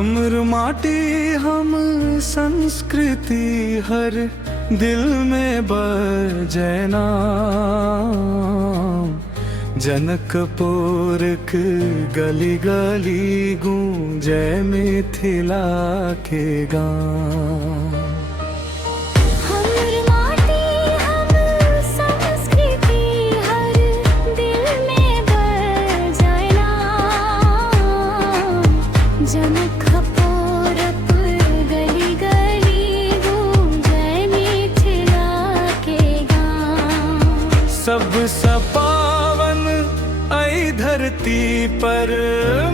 हमर माटी हम संस्कृति हर दिल में बजना। जनकपुरक गली गली गूंजे मिथिला के गान। सबसे पावन आई धरती पर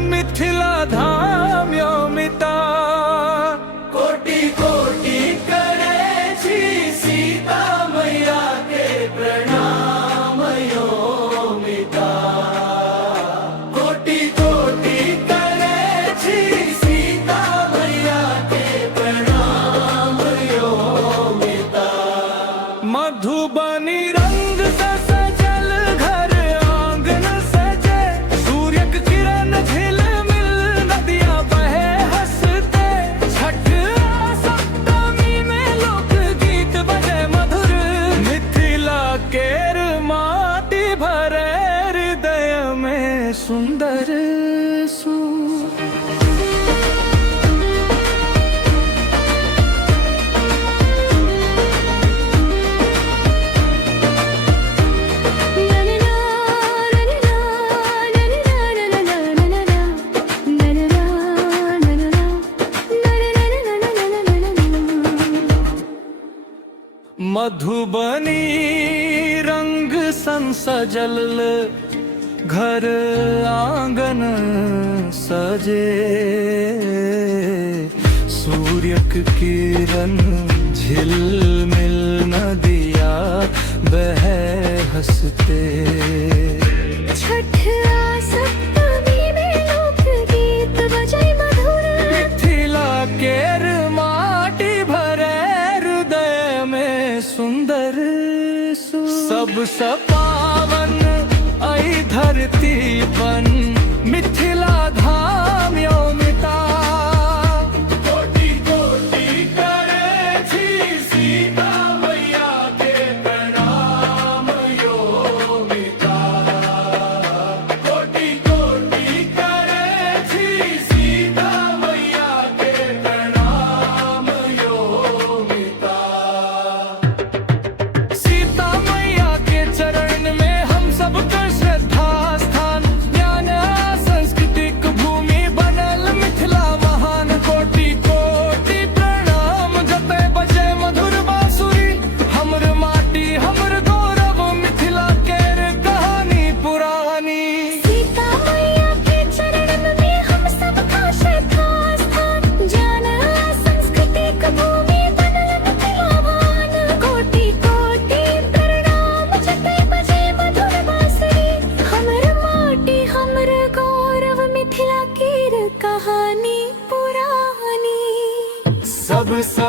मिथिला धाम योमिता। कोटि कोटि करे छी सीता मैया के प्रणाम योमिता। कोटि कोटि करे छी सीता मैया के प्रणाम योमिता। मधुबनी रंग से सजल घर आंगन सजे, सूर्य की किरण झिलमिल नदियां बहे हंसते। छठ सप्तमी में लोक गीत बजे मधुर, मिथिला केर माटी भरे हृदय में सुंदर सुर। मधुबनी रंग सन सजल घर आंगन सजे, सूर्य की किरण झिलमिल नदिया बहे हंसते। छठ सप्तमी में लोक गीत बजे मधुर, मिथिला केर माटी भरे हृदय में सुंदर सुर। सबसे पावन आई धरती पन मिथिला धाम योमिता। कोटि कोटि करे छी सीता मैया के प्रणाम योमिता। कोटि कोटि करे छी सीता मैया के प्रणाम योमिता। सीता मैया के चरण में हम सबका श्रद्धा स्थान, ज्ञान सांस्कृतिक भूमि बनल मिथिला महान। कोटि कोटि प्रणाम जते बजे मधुर बांसुरी, हमर माटी हमर गौरव मिथिला केर कहानी पुरानी। सीता मैया के चरण में हम सबका श्रद्धा स्थान, ज्ञान सांस्कृतिक भूमि बनल मिथिला महान। कोटि कोटि प्रणाम जते बजे मधुर बांसुरी, हमर माटी हमर गौरव मिथिला केर कहानी पुरानी। सबसे